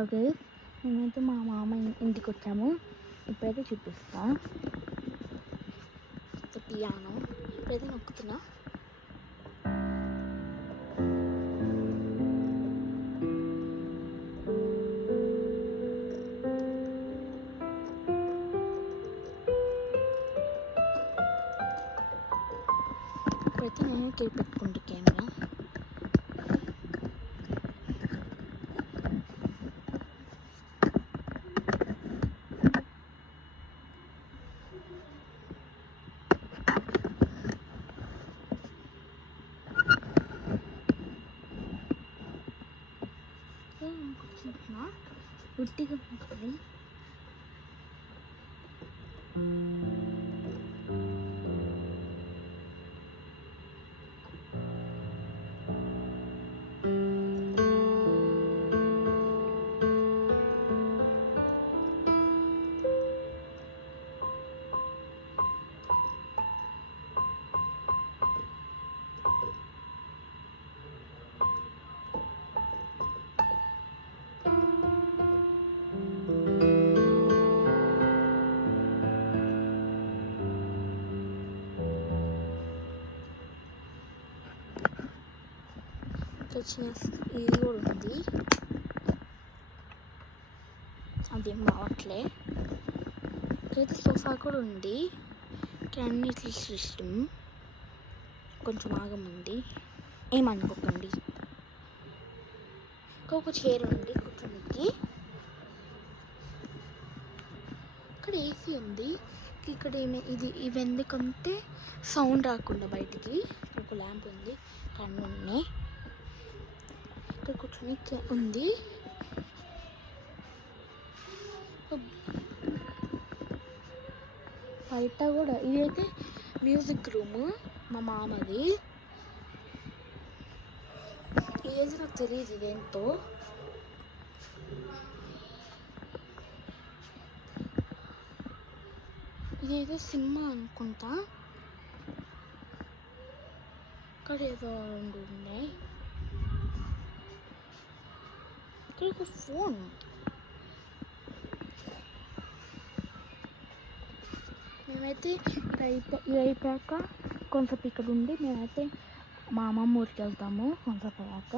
Hello guys, మేమైతే మా మామ ఇంటికి వచ్చాము. ఇప్పుడైతే చూపిస్తా. పియానో ఇప్పుడైతే నొక్కుతున్నా. ఇప్పుడైతే నేను ఇక్కడ పెట్టుకుంటా కెమెరా. కూర్చుంటున్నా ఉట్టిగా ఉంటుంది. వచ్చిన ఇది కూడా ఉంది, అదేం రావట్లే. ఇక్కడైతే సోఫా కూడా ఉంది. ఇక్కడ అన్నిటి సిస్టమ్ కొంచెం ఆగముంది, ఏమనుకోకండి. ఇంకొక చైర్ ఉంది కూర్చోనికి. ఇక్కడ ఏసీ ఉంది. ఇక్కడ ఇవి ఎందుకంటే సౌండ్ రాకుండా బయటికి. ఒక ల్యాంప్ ఉంది, కన్ను ఉన్నాయి. ఇక్కడ కూర్చొని ఉంది. బయట కూడా ఇదైతే మ్యూజిక్ రూమ్ మా మామది. ఇదైతే నాకు తెలియదు ఇదేంటో. ఇదేదో సినిమా అనుకుంటా. ఇక్కడ ఏదో రెండు ఉన్నాయి. ఇక్కడ ఫోన్. మేమైతే ఇది అయిపోయాక కొంచెం ఇక్కడ ఉండి మేమైతే మా అమ్మమ్మ ఊరికి వెళ్తాము. కొంచెం అయ్యాక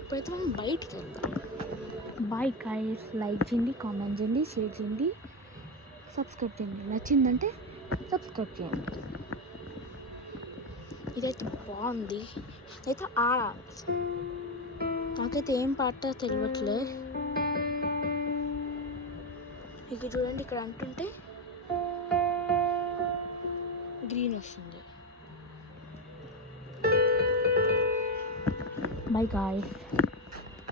ఇప్పుడైతే మనం బయటికి వెళ్తాం. బాయ్ గైస్, లైక్ చేయండి, కామెంట్ చేయండి, షేర్ చేయండి, సబ్స్క్రైబ్ చేయండి. నచ్చిందంటే సబ్స్క్రైబ్ చేయండి. ఇదైతే బాగుంది. అయితే నాకైతే ఏం పాట తెలియట్లే. ఇక చూడండి, ఇక్కడ అంటుంటే గ్రీన్ వస్తుంది. By guys.